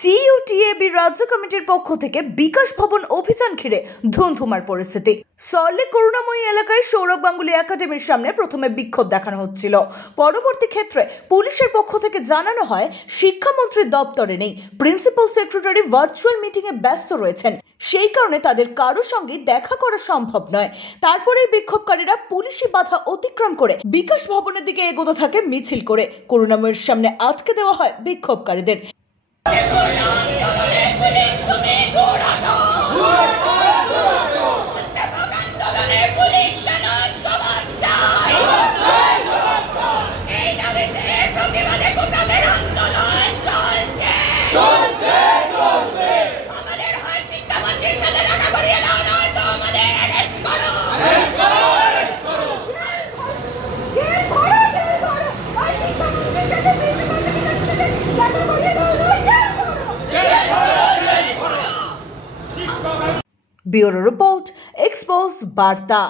টিইউটিএবি রাজ্য কমিটির পক্ষ থেকে বিকাশ ভবন অভিযান ঘিরে ধুমধুমার পরিস্থিতি। সল্টলেক করুণাময়ী এলাকায় সৌরভ গাঙ্গুলি একাডেমির সামনে প্রথমে বিক্ষোভ দেখানো হচ্ছিল। পরবর্তী ক্ষেত্রে পুলিশের পক্ষ থেকে জানানো হয় শিক্ষামন্ত্রীর দপ্তরে নেই, প্রিন্সিপাল সেক্রেটারি ভার্চুয়াল মিটিং এ ব্যস্ত রয়েছেন, সেই কারণে তাদের কারোর সঙ্গে দেখা করা সম্ভব নয়। তারপরেই বিক্ষোভকারীরা পুলিশি বাধা অতিক্রম করে বিকাশ ভবনের দিকে এগোতে থাকে মিছিল করে। করুণাময়ীর সামনে আটকে দেওয়া হয় বিক্ষোভকারীদের। ब्यूरो रिपोर्ट, एक्सपोज वार्ता।